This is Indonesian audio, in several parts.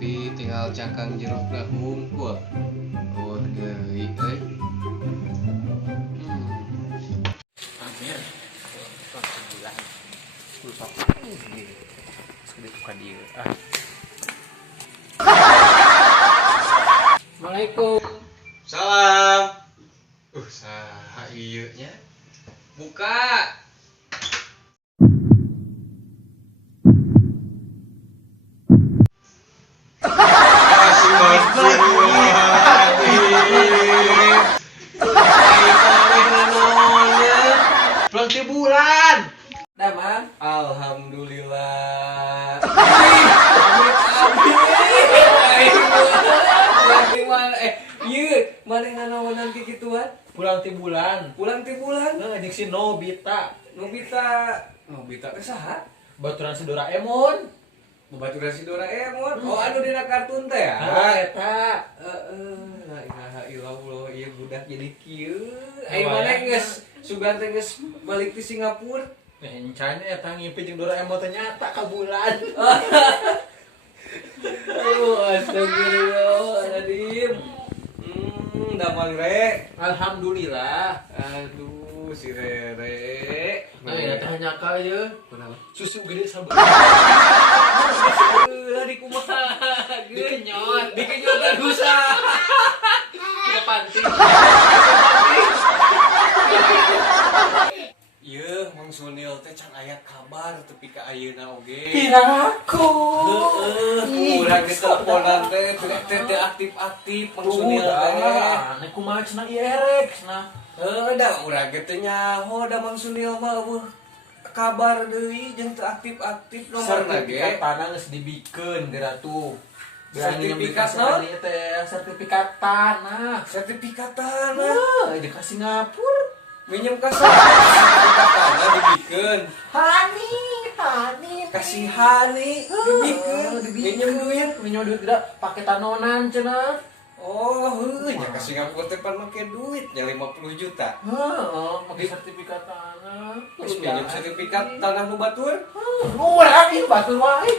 tapi tinggal cangkang jeruk dah ngumpul. Oh geuy euy. Amer. Sebulan. Pulsa. Sudah bukan dia. Assalamualaikum. Salam. Saha ieu nya? Buka. Berarti bulan. Dah, Mang. Alhamdulillah. Mana nganaonan ki kituan? Pulang ti bulan. Pulang ti bulan. Nah, jeung si Nobita. Nobita teh saha? Baturan si Doraemon. Babaturan si Doraemon. Oh, anu dina kartun teh ya? Eta. La ilaha illallah, ieu budak jadi kieu. Ai mana geus sugan teh geus balik ti Singapura. Encan eta ngimpi jeung Doraemon teh nyata ka bulan. Aduh, astagfirullahaladzim. Damang Re. Alhamdulillah. Aduh, si Rere. Nah, ya teh nyaka ieu. Kenapa? Susu gede sabar. Di kumaha? Dikenyot. Dikenyotan busa. Ke panti. Ieu Mang Sunil teh can aya kabar tepi ka ayeuna oge. Piraku. Heeh. Urang ge teleponan teh teu aktif-aktif Mang Sunil teh. Nek kumaha cenah ieu erek cenah. Da urang ge teh nyaho da Mang Sunil mah eueuh kabar deui jeung teu aktif-aktif nomorna ge. Sertifikat tanah geus dibikeun geura tuh. Sertifikat naon? Teh sertifikat tanah. Sertifikat tanah. Wah, di ka Singapura. Minjem ka sertifikat tanah dibikeun. Hani. Kasih Hani dibikeun. Minjem duit. Minjem duit tidak pakai tanonan cenah. Oh, heuh nya ka Singapura teh pan make duit nya 50 juta. Heeh, pakai sertifikat tanah. Terus minjem sertifikat tanah nu batur. Urang ieu batur wae.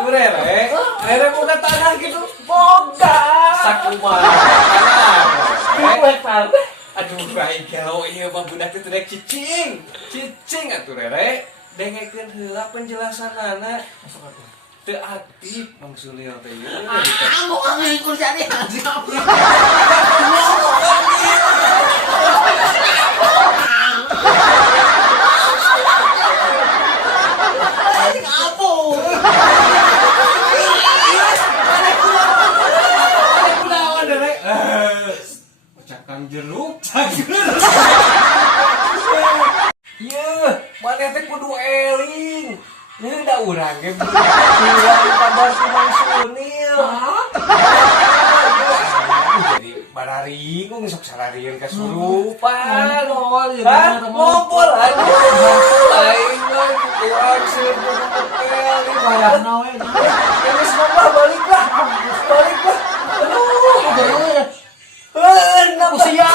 Nu Rere. Rere boga tanah gitu. Boga. Sakumaha tanah. Hektar. Aduh, baik kalau ieu mah budak teh rek cicing. Cicing atuh Rere. Dengekeun heula penjelasanana. Masuk atuh. Teu aktif Mang Sunil teh ieu. Mau ngambil kursi anjing. Cangkang jeruk. Ieu, maneh teh kudu eling. Ieu da urang ge bulan kabar si Mang Sunil. Jadi bararing kok sok sararieun kasurupan. Ngompol aduh. Lain mah kuduan seueur hotel ieu bayar naon. Geus mah balik lah. Aduh. Usia.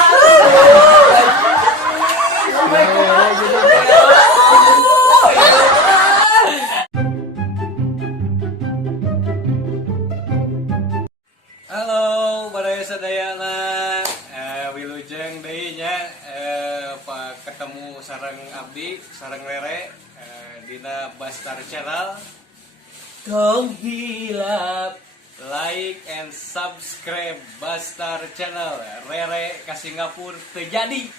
Halo, baraya sadayana. Wilujeng deui nya ketemu sareng abdi, sareng Rere dina Bastar Channel. Tong hilap. Like and subscribe Bastar Channel. Rere ka Singapura teu jadi.